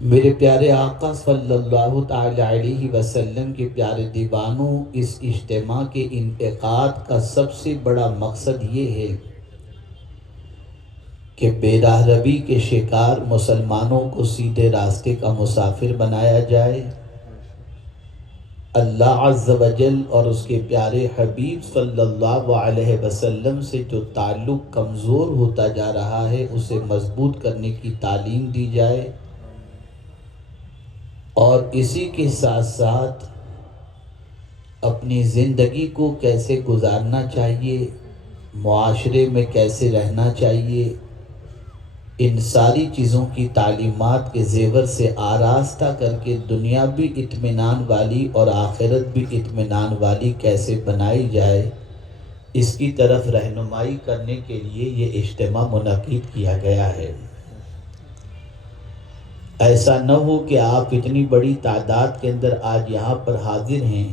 میرے پیارے آقا صلی اللہ تعالی علیہ وسلم کے پیارے دیوانوں، اس اجتماع کے انعقاد کا سب سے بڑا مقصد یہ ہے کہ بے راہ روی کے شکار مسلمانوں کو سیدھے راستے کا مسافر بنایا جائے، اللہ عز و جل اور اس کے پیارے حبیب صلی اللہ علیہ وسلم سے جو تعلق کمزور ہوتا جا رہا ہے اسے مضبوط کرنے کی تعلیم دی جائے، اور اسی کے ساتھ ساتھ اپنی زندگی کو کیسے گزارنا چاہیے، معاشرے میں کیسے رہنا چاہیے، ان ساری چیزوں کی تعلیمات کے زیور سے آراستہ کر کے دنیا بھی اطمینان والی اور آخرت بھی اطمینان والی کیسے بنائی جائے، اس کی طرف رہنمائی کرنے کے لیے یہ اجتماع منعقد کیا گیا ہے۔ ایسا نہ ہو کہ آپ اتنی بڑی تعداد کے اندر آج یہاں پر حاضر ہیں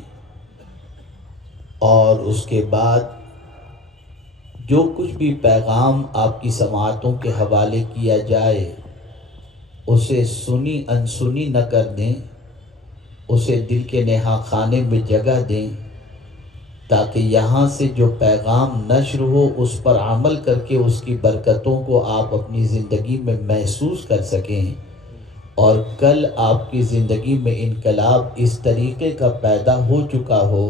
اور اس کے بعد جو کچھ بھی پیغام آپ کی سماعتوں کے حوالے کیا جائے اسے سنی انسنی نہ کر دیں، اسے دل کے نہا خانے میں جگہ دیں، تاکہ یہاں سے جو پیغام نشر ہو اس پر عمل کر کے اس کی برکتوں کو آپ اپنی زندگی میں محسوس کر سکیں، اور کل آپ کی زندگی میں انقلاب اس طریقے کا پیدا ہو چکا ہو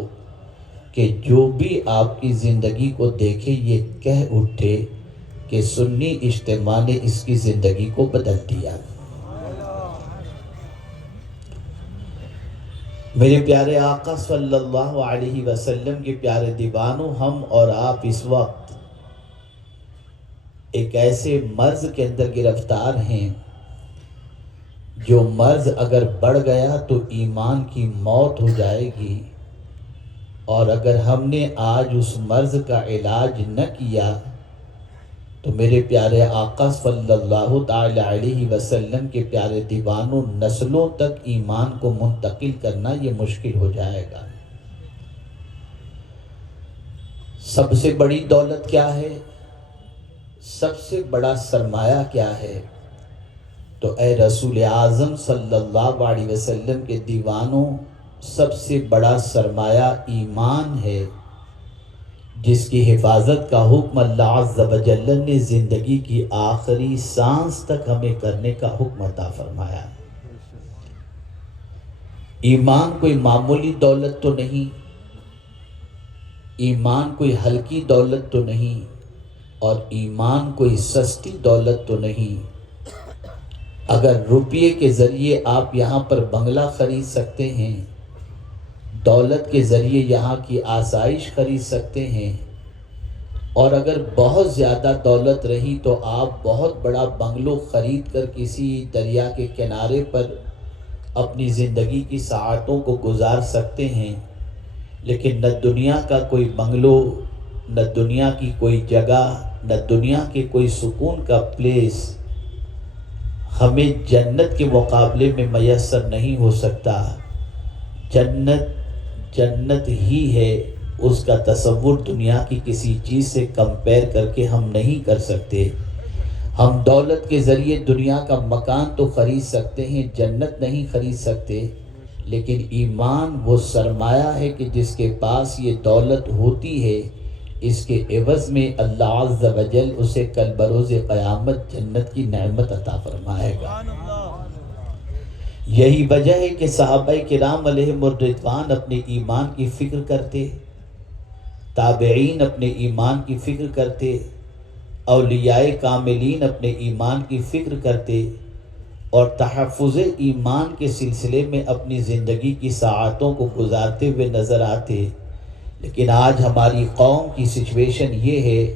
کہ جو بھی آپ کی زندگی کو دیکھے یہ کہہ اٹھے کہ سنی اجتماع نے اس کی زندگی کو بدل دیا۔ میرے پیارے آقا صلی اللہ علیہ وسلم کے پیارے دیوانوں، ہم اور آپ اس وقت ایک ایسے مرض کے اندر گرفتار ہیں جو مرض اگر بڑھ گیا تو ایمان کی موت ہو جائے گی، اور اگر ہم نے آج اس مرض کا علاج نہ کیا تو میرے پیارے آقا صلی اللہ تعالی علیہ وسلم کے پیارے دیوانوں، نسلوں تک ایمان کو منتقل کرنا یہ مشکل ہو جائے گا۔ سب سے بڑی دولت کیا ہے؟ سب سے بڑا سرمایہ کیا ہے؟ تو اے رسول اعظم صلی اللہ علیہ وسلم کے دیوانوں، سب سے بڑا سرمایہ ایمان ہے، جس کی حفاظت کا حکم اللہ عز و جل نے زندگی کی آخری سانس تک ہمیں کرنے کا حکم عطا فرمایا۔ ایمان کوئی معمولی دولت تو نہیں، ایمان کوئی ہلکی دولت تو نہیں، اور ایمان کوئی سستی دولت تو نہیں۔ اگر روپیے کے ذریعے آپ یہاں پر بنگلہ خرید سکتے ہیں، دولت کے ذریعے یہاں کی آسائش خرید سکتے ہیں، اور اگر بہت زیادہ دولت رہی تو آپ بہت بڑا بنگلو خرید کر کسی دریا کے کنارے پر اپنی زندگی کی ساعتوں کو گزار سکتے ہیں، لیکن نہ دنیا کا کوئی بنگلو، نہ دنیا کی کوئی جگہ، نہ دنیا کے کوئی سکون کا پلیس ہمیں جنت کے مقابلے میں میسر نہیں ہو سکتا۔ جنت ہی ہے، اس کا تصور دنیا کی کسی چیز سے کمپیر کر کے ہم نہیں کر سکتے۔ ہم دولت کے ذریعے دنیا کا مکان تو خرید سکتے ہیں، جنت نہیں خرید سکتے، لیکن ایمان وہ سرمایہ ہے کہ جس کے پاس یہ دولت ہوتی ہے، اس کے عوض میں اللہ عز و جل اسے کل بروز قیامت جنت کی نعمت عطا فرمائے گا۔ یہی وجہ ہے کہ صحابہ کرام علیہم الرضوان اپنے ایمان کی فکر کرتے، تابعین اپنے ایمان کی فکر کرتے، اولیاء کاملین اپنے ایمان کی فکر کرتے، اور تحفظ ایمان کے سلسلے میں اپنی زندگی کی ساعتوں کو گزارتے ہوئے نظر آتے۔ لیکن آج ہماری قوم کی سچویشن یہ ہے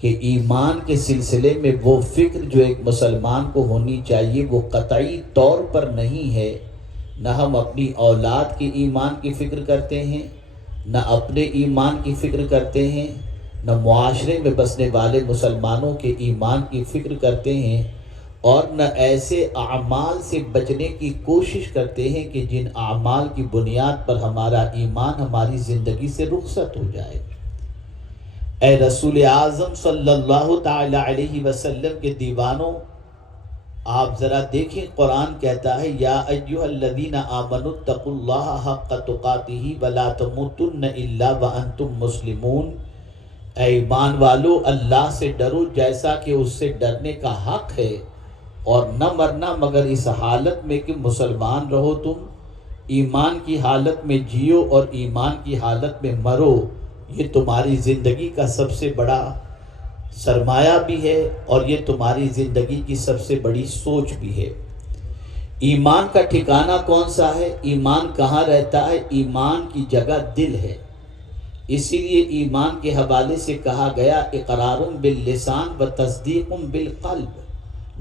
کہ ایمان کے سلسلے میں وہ فکر جو ایک مسلمان کو ہونی چاہیے وہ قطعی طور پر نہیں ہے۔ نہ ہم اپنی اولاد کے ایمان کی فکر کرتے ہیں، نہ اپنے ایمان کی فکر کرتے ہیں، نہ معاشرے میں بسنے والے مسلمانوں کے ایمان کی فکر کرتے ہیں، اور نہ ایسے اعمال سے بچنے کی کوشش کرتے ہیں کہ جن اعمال کی بنیاد پر ہمارا ایمان ہماری زندگی سے رخصت ہو جائے۔ اے رسول اعظم صلی اللہ تعالی علیہ وسلم کے دیوانوں، آپ ذرا دیکھیں قرآن کہتا ہے یا ایھا الذین آمنوا اتقوا اللہ حق تقاتہ ولا تموتن الا وانتم مسلمون، اے ایمان والو اللہ سے ڈرو جیسا کہ اس سے ڈرنے کا حق ہے، اور نہ مرنا مگر اس حالت میں کہ مسلمان رہو تم، ایمان کی حالت میں جیو اور ایمان کی حالت میں مرو۔ یہ تمہاری زندگی کا سب سے بڑا سرمایہ بھی ہے اور یہ تمہاری زندگی کی سب سے بڑی سوچ بھی ہے۔ ایمان کا ٹھکانہ کون سا ہے؟ ایمان کہاں رہتا ہے؟ ایمان کی جگہ دل ہے۔ اسی لیے ایمان کے حوالے سے کہا گیا اقرار باللسان و تصدیق بالقلب۔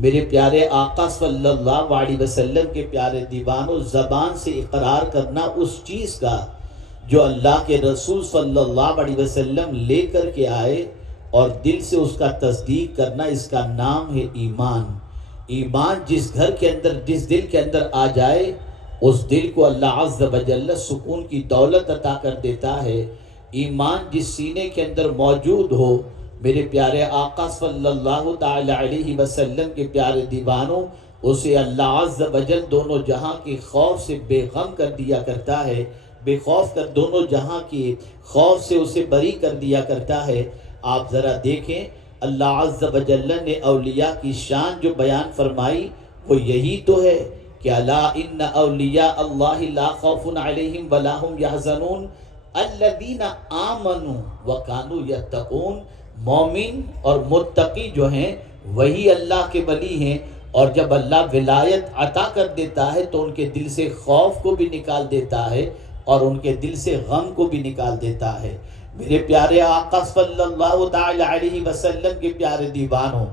میرے پیارے آقا صلی اللہ علیہ وسلم کے پیارے دیوانوں، زبان سے اقرار کرنا اس چیز کا جو اللہ کے رسول صلی اللہ علیہ وسلم لے کر کے آئے، اور دل سے اس کا تصدیق کرنا، اس کا نام ہے ایمان۔ ایمان جس گھر کے اندر، جس دل کے اندر آ جائے، اس دل کو اللہ عز و جل سکون کی دولت عطا کر دیتا ہے۔ ایمان جس سینے کے اندر موجود ہو، میرے پیارے آقا صلی اللہ تعالی علیہ وسلم کے پیارے دیوانوں، اسے اللہ عز و جل دونوں جہاں کے خوف سے بے غم کر دیا کرتا ہے، بے خوف کر دونوں جہاں کے خوف سے اسے بری کر دیا کرتا ہے۔ آپ ذرا دیکھیں اللہ عز و جل نے اولیاء کی شان جو بیان فرمائی وہ یہی تو ہے کہ الا ان اولیاء اللہ لا خوف علیہم ولا هم یحزنون الذین آمنوا وکانوا یتقون۔ مومن اور متقی جو ہیں وہی اللہ کے ولی ہیں، اور جب اللہ ولایت عطا کر دیتا ہے تو ان کے دل سے خوف کو بھی نکال دیتا ہے اور ان کے دل سے غم کو بھی نکال دیتا ہے۔ میرے پیارے آقا صلی اللہ تعالی علیہ وسلم کے پیارے دیوانوں،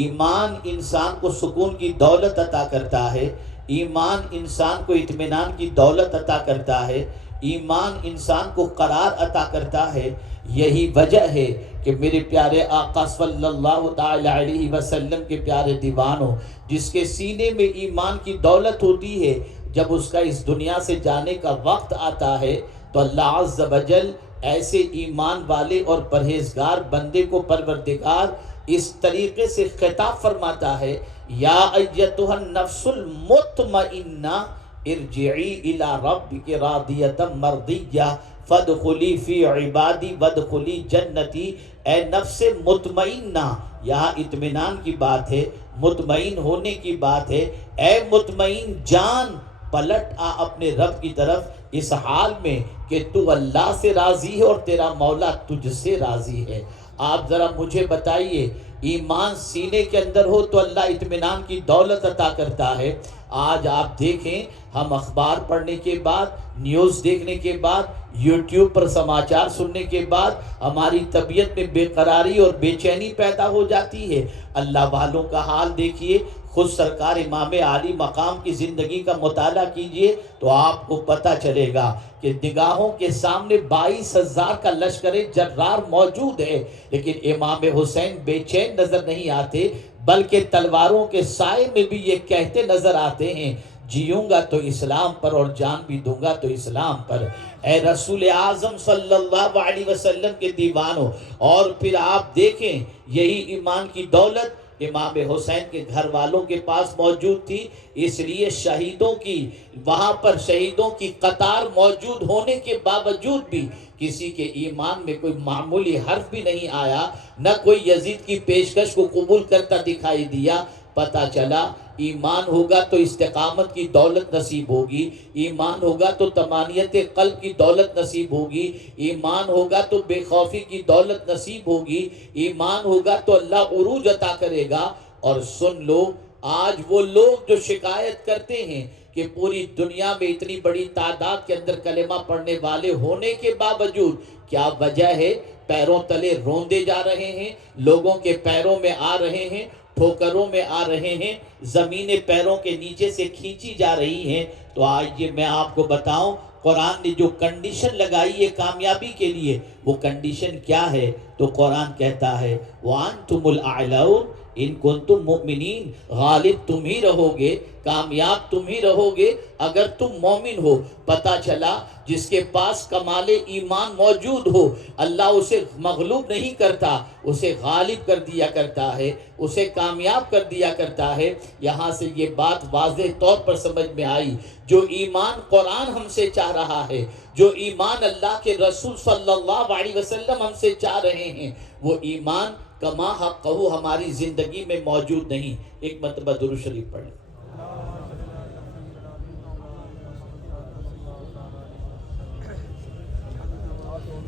ایمان انسان کو سکون کی دولت عطا کرتا ہے، ایمان انسان کو اطمینان کی دولت عطا کرتا ہے، ایمان انسان کو قرار عطا کرتا ہے۔ یہی وجہ ہے کہ میرے پیارے آقا صلی اللہ تعالی علیہ وسلم کے پیارے دیوانوں، جس کے سینے میں ایمان کی دولت ہوتی ہے، جب اس کا اس دنیا سے جانے کا وقت آتا ہے تو اللہ عز و جل ایسے ایمان والے اور پرہیزگار بندے کو پروردگار اس طریقے سے خطاب فرماتا ہے، یا ایتھا النفس المطمئنہ ارجعی الی ربک راضیۃ مرضیہ فادخلی فی عبادی وادخلی جنتی۔ اے نفس مطمئنہ، یہاں اطمینان کی بات ہے، مطمئن ہونے کی بات ہے۔ اے مطمئن جان، پلٹ آ اپنے رب کی طرف اس حال میں کہ تو اللہ سے راضی ہے اور تیرا مولا تجھ سے راضی ہے۔ آپ ذرا مجھے بتائیے، ایمان سینے کے اندر ہو تو اللہ اطمینان کی دولت عطا کرتا ہے۔ آج آپ دیکھیں، ہم اخبار پڑھنے کے بعد، نیوز دیکھنے کے بعد، یوٹیوب پر سماچار سننے کے بعد ہماری طبیعت میں بے قراری اور بے چینی پیدا ہو جاتی ہے۔ اللہ والوں کا حال دیکھیے، خود سرکار امام عالی مقام کی زندگی کا مطالعہ کیجئے تو آپ کو پتہ چلے گا کہ نگاہوں کے سامنے 22,000 کا لشکر جرار موجود ہے، لیکن امام حسین بے چین نظر نہیں آتے، بلکہ تلواروں کے سائے میں بھی یہ کہتے نظر آتے ہیں، جیوں گا تو اسلام پر اور جان بھی دوں گا تو اسلام پر۔ اے رسول اعظم صلی اللہ علیہ وسلم کے دیوانوں، اور پھر آپ دیکھیں یہی ایمان کی دولت امام حسین کے گھر والوں کے پاس موجود تھی، اس لیے شہیدوں کی وہاں پر شہیدوں کی قطار موجود ہونے کے باوجود بھی کسی کے ایمان میں کوئی معمولی حرف بھی نہیں آیا، نہ کوئی یزید کی پیشکش کو قبول کرتا دکھائی دیا۔ پتہ چلا ایمان ہوگا تو استقامت کی دولت نصیب ہوگی، ایمان ہوگا تو طمانینت قلب کی دولت نصیب ہوگی، ایمان ہوگا تو بے خوفی کی دولت نصیب ہوگی، ایمان ہوگا تو اللہ عروج عطا کرے گا۔ اور سن لو، آج وہ لوگ جو شکایت کرتے ہیں کہ پوری دنیا میں اتنی بڑی تعداد کے اندر کلمہ پڑھنے والے ہونے کے باوجود کیا وجہ ہے؟ پیروں تلے روندے جا رہے ہیں، لوگوں کے پیروں میں آ رہے ہیں، ٹھوکروں میں آ رہے ہیں، زمینیں پیروں کے نیچے سے کھینچی جا رہی ہیں۔ تو آج یہ میں آپ کو بتاؤں، قرآن نے جو کنڈیشن لگائی ہے کامیابی کے لیے، وہ کنڈیشن کیا ہے؟ تو قرآن کہتا ہے وَأَنْتُمُ الْأَعْلَوْنَ ان کنتم مؤمنین، غالب تم ہی رہو گے، کامیاب تم ہی رہو گے اگر تم مومن ہو۔ پتہ چلا جس کے پاس کمال ایمان موجود ہو اللہ اسے مغلوب نہیں کرتا، اسے غالب کر دیا کرتا ہے، اسے کامیاب کر دیا کرتا ہے۔ یہاں سے یہ بات واضح طور پر سمجھ میں آئی، جو ایمان قرآن ہم سے چاہ رہا ہے، جو ایمان اللہ کے رسول صلی اللہ علیہ وسلم ہم سے چاہ رہے ہیں، وہ ایمان کما حقہ ہماری زندگی میں موجود نہیں۔ ایک مرتبہ درود شریف پڑھ لیں۔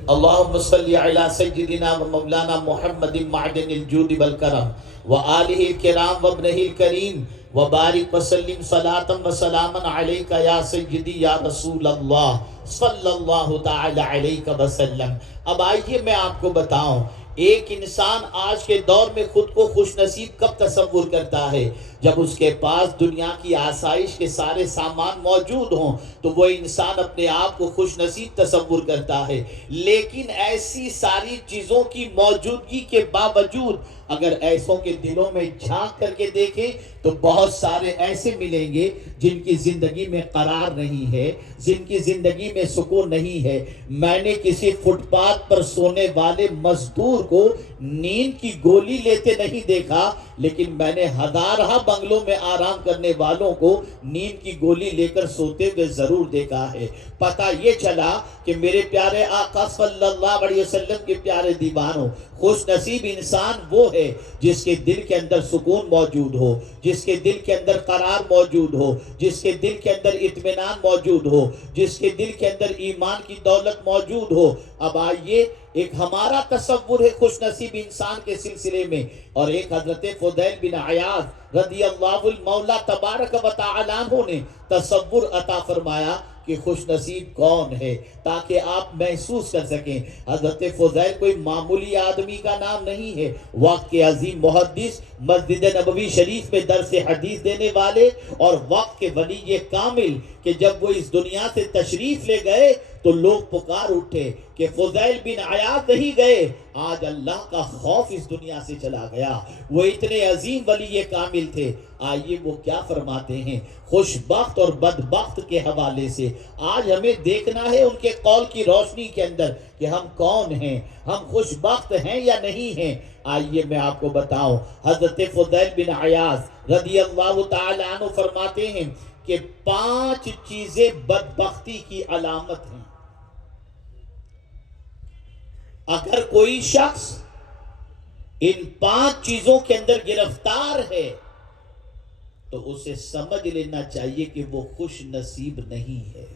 اللہم صلی علی سیدنا و مولانا محمد معدن الجود والکرم وآلہ الکرام وابنہ الکریم وبارک وسلم صلاة و سلاما علیکہ یا سیدی یا رسول اللہ صلی اللہ تعالی علیہ وسلم۔ اب آئیے میں آپ کو بتاؤں، ایک انسان آج کے دور میں خود کو خوش نصیب کب تصور کرتا ہے؟ جب اس کے پاس دنیا کی آسائش کے سارے سامان موجود ہوں تو وہ انسان اپنے آپ کو خوش نصیب تصور کرتا ہے۔ لیکن ایسی ساری چیزوں کی موجودگی کے باوجود اگر ایسوں کے دلوں میں جھانک کر کے دیکھیں تو بہت سارے ایسے ملیں گے جن کی زندگی میں قرار نہیں ہے، جن کی زندگی میں سکون نہیں ہے۔ میں نے کسی فٹ پاتھ پر سونے والے مزدور کو نیند کی گولی لیتے نہیں دیکھا، لیکن میں نے ہزارہ بنگلوں میں آرام کرنے والوں کو نیند کی گولی لے کر سوتے ہوئے ضرور دیکھا ہے۔ پتہ یہ چلا کہ میرے پیارے آقا صلی اللہ علیہ وسلم کے پیارے دیوانوں، خوش نصیب انسان وہ ہے جس کے دل کے اندر سکون موجود ہو، جس کے دل کے اندر قرار موجود ہو، جس کے دل کے اندر اطمینان موجود ہو، جس کے دل کے اندر ایمان کی دولت موجود ہو۔ اب آئیے، ایک ہمارا تصور ہے خوش نصیب انسان کے سلسلے میں، اور ایک حضرت فضیل بن عیاض رضی اللہ المولا تبارک و تعالی عنہ نے تصور عطا فرمایا کہ خوش نصیب کون ہے، تاکہ آپ محسوس کر سکیں۔ حضرت فضیل کوئی معمولی آدمی کا نام نہیں ہے، وقت کے عظیم محدث، مسجد نبوی شریف میں درس حدیث دینے والے، اور وقت کے ولی کامل کہ جب وہ اس دنیا سے تشریف لے گئے تو لوگ پکار اٹھے کہ فضیل بن عیاض نہیں گئے، آج اللہ کا خوف اس دنیا سے چلا گیا۔ وہ اتنے عظیم ولی کامل تھے۔ آئیے وہ کیا فرماتے ہیں خوش بخت اور بدبخت کے حوالے سے۔ آج ہمیں دیکھنا ہے ان کے قول کی روشنی کے اندر کہ ہم کون ہیں، ہم خوش بخت ہیں یا نہیں ہیں۔ آئیے میں آپ کو بتاؤں، حضرت فضیل بن عیاض رضی اللہ تعالی عنہ فرماتے ہیں کہ 5 چیزیں بدبختی کی علامت ہیں۔ اگر کوئی شخص ان 5 چیزوں کے اندر گرفتار ہے تو اسے سمجھ لینا چاہیے کہ وہ خوش نصیب نہیں ہے۔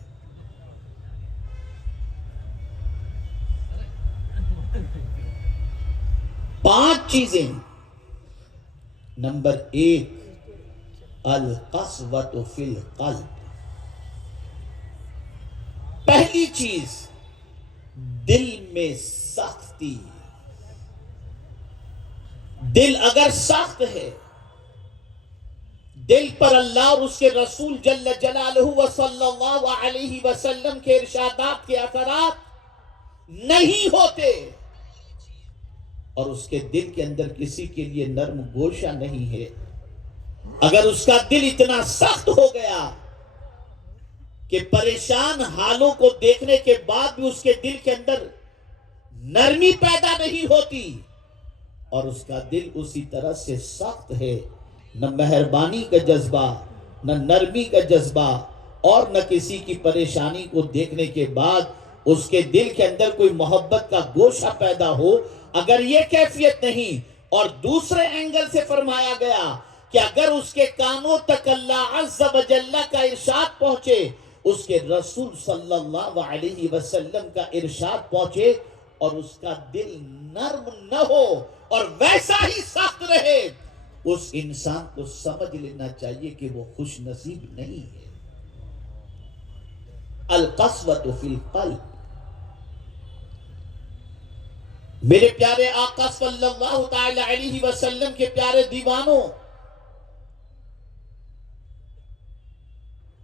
پانچ چیزیں۔ نمبر 1، القسوۃ فی القلب۔ پہلی چیز، دل میں سختی۔ دل اگر سخت ہے، دل پر اللہ اور اس کے رسول جل جلالہ و صلی اللہ علیہ وسلم کے ارشادات کے اثرات نہیں ہوتے، اور اس کے دل کے اندر کسی کے لیے نرم گوشہ نہیں ہے، اگر اس کا دل اتنا سخت ہو گیا کہ پریشان حالوں کو دیکھنے کے بعد بھی اس کے دل کے اندر نرمی پیدا نہیں ہوتی، اور اس کا دل اسی طرح سے سخت ہے، نہ مہربانی کا جذبہ، نہ نرمی کا جذبہ، اور نہ کسی کی پریشانی کو دیکھنے کے بعد اس کے دل کے اندر کوئی محبت کا گوشہ پیدا ہو، اگر یہ کیفیت نہیں، اور دوسرے اینگل سے فرمایا گیا کہ اگر اس کے کانوں تک اللہ عز و جل کا ارشاد پہنچے، اس کے رسول صلی اللہ علیہ وسلم کا ارشاد پہنچے، اور اس کا دل نرم نہ ہو اور ویسا ہی سخت رہے، اس انسان کو سمجھ لینا چاہیے کہ وہ خوش نصیب نہیں ہے۔ القسوۃ فی القلب۔ میرے پیارے آقا صلی اللہ تعالی علیہ وسلم کے پیارے دیوانوں،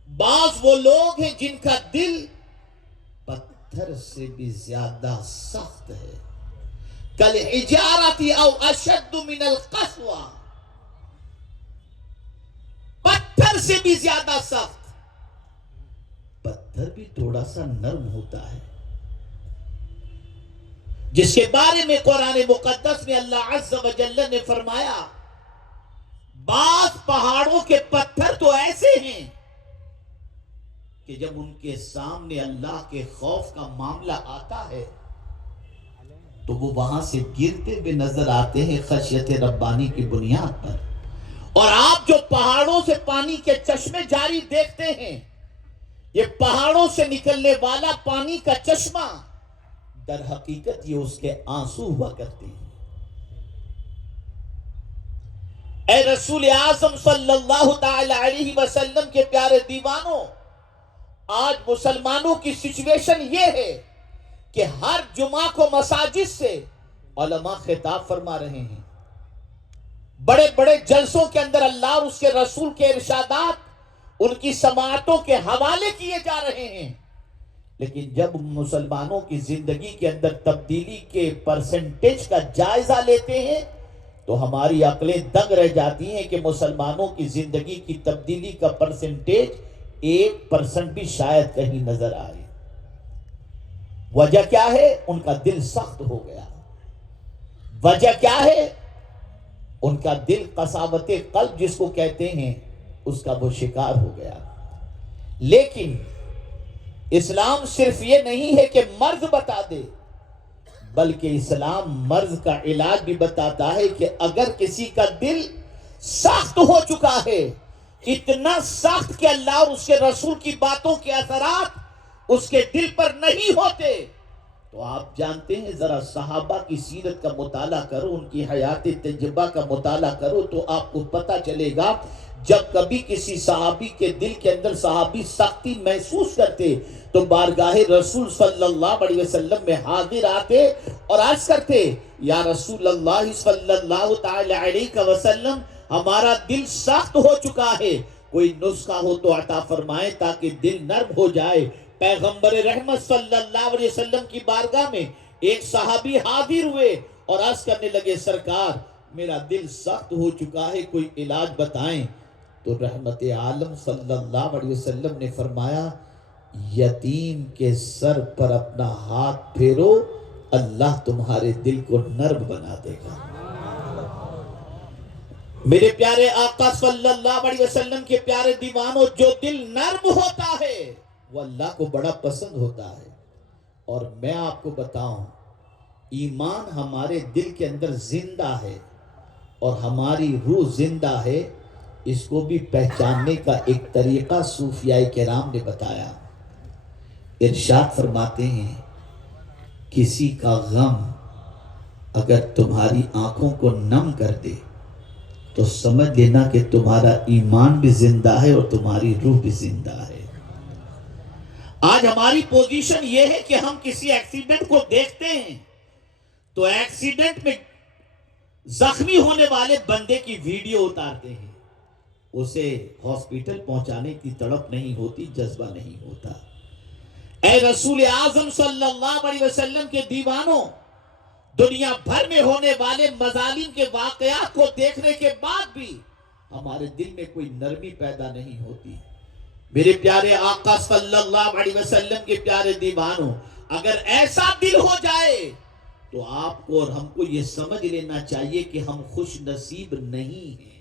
بعض وہ لوگ ہیں جن کا دل پتھر سے بھی زیادہ سخت ہے، کالحجارۃ او اشد من القسوہ۔ سے بھی زیادہ سخت. پتھر بھی تھوڑا سا نرم ہوتا ہے، جس کے بارے میں قرآن مقدس میں اللہ عز و جل نے فرمایا بعض پہاڑوں کے پتھر تو ایسے ہیں کہ جب ان کے سامنے اللہ کے خوف کا معاملہ آتا ہے تو وہ وہاں سے گرتے ہوئے نظر آتے ہیں خشیت ربانی کی بنیاد پر. اور آپ جو پہاڑوں سے پانی کے چشمے جاری دیکھتے ہیں، یہ پہاڑوں سے نکلنے والا پانی کا چشمہ در حقیقت یہ اس کے آنسو ہوا کرتے ہیں. اے رسول اعظم صلی اللہ تعالی علیہ وسلم کے پیارے دیوانوں، آج مسلمانوں کی سچویشن یہ ہے کہ ہر جمعہ کو مساجد سے علماء خطاب فرما رہے ہیں، بڑے بڑے جلسوں کے اندر اللہ اور اس کے رسول کے ارشادات ان کی سماعتوں کے حوالے کیے جا رہے ہیں، لیکن جب مسلمانوں کی زندگی کے اندر تبدیلی کے پرسنٹیج کا جائزہ لیتے ہیں تو ہماری عقلیں دنگ رہ جاتی ہیں کہ مسلمانوں کی زندگی کی تبدیلی کا پرسنٹیج 1% بھی شاید کہیں نظر آئے. وجہ کیا ہے؟ ان کا دل سخت ہو گیا. وجہ کیا ہے؟ ان کا دل قساوت قلب جس کو کہتے ہیں اس کا وہ شکار ہو گیا. لیکن اسلام صرف یہ نہیں ہے کہ مرض بتا دے، بلکہ اسلام مرض کا علاج بھی بتاتا ہے کہ اگر کسی کا دل سخت ہو چکا ہے، اتنا سخت کہ اللہ اور اس کے رسول کی باتوں کے اثرات اس کے دل پر نہیں ہوتے، تو آپ جانتے ہیں ذرا صحابہ کی سیرت کا مطالعہ کرو، ان کی حیات تجربہ کا مطالعہ کرو تو آپ کو پتہ چلے گا جب کبھی کسی صحابی کے دل کے اندر صحابی سختی محسوس کرتے تو بارگاہ رسول صلی اللہ علیہ وسلم میں حاضر آتے اور عرض کرتے یا رسول اللہ صلی اللہ تعالی علیہ وسلم، ہمارا دل سخت ہو چکا ہے، کوئی نسخہ ہو تو عطا فرمائیں تاکہ دل نرم ہو جائے. پیغمبر رحمت صلی اللہ علیہ وسلم کی بارگاہ میں ایک صحابی حاضر ہوئے اور عرض کرنے لگے سرکار میرا دل سخت ہو چکا ہے، کوئی علاج بتائیں. تو رحمت عالم صلی اللہ علیہ وسلم نے فرمایا یتیم کے سر پر اپنا ہاتھ پھیرو، اللہ تمہارے دل کو نرم بنا دے گا. میرے پیارے آقا صلی اللہ علیہ وسلم کے پیارے دیوانوں، جو دل نرم ہوتا ہے وہ اللہ کو بڑا پسند ہوتا ہے. اور میں آپ کو بتاؤں ایمان ہمارے دل کے اندر زندہ ہے اور ہماری روح زندہ ہے. اس کو بھی پہچاننے کا ایک طریقہ صوفیاء کرام نے بتایا. ارشاد فرماتے ہیں کسی کا غم اگر تمہاری آنکھوں کو نم کر دے تو سمجھ لینا کہ تمہارا ایمان بھی زندہ ہے اور تمہاری روح بھی زندہ ہے. آج ہماری پوزیشن یہ ہے کہ ہم کسی ایکسیڈنٹ کو دیکھتے ہیں تو ایکسیڈنٹ میں زخمی ہونے والے بندے کی ویڈیو اتارتے ہیں، اسے ہاسپٹل پہنچانے کی تڑپ نہیں ہوتی، جذبہ نہیں ہوتا. اے رسول اعظم صلی اللہ علیہ وسلم کے دیوانوں، دنیا بھر میں ہونے والے مظالم کے واقعات کو دیکھنے کے بعد بھی ہمارے دل میں کوئی نرمی پیدا نہیں ہوتی. میرے پیارے آقا صلی اللہ علیہ وسلم کے پیارے دیوانوں، اگر ایسا دل ہو جائے تو آپ کو اور ہم کو یہ سمجھ لینا چاہیے کہ ہم خوش نصیب نہیں ہیں.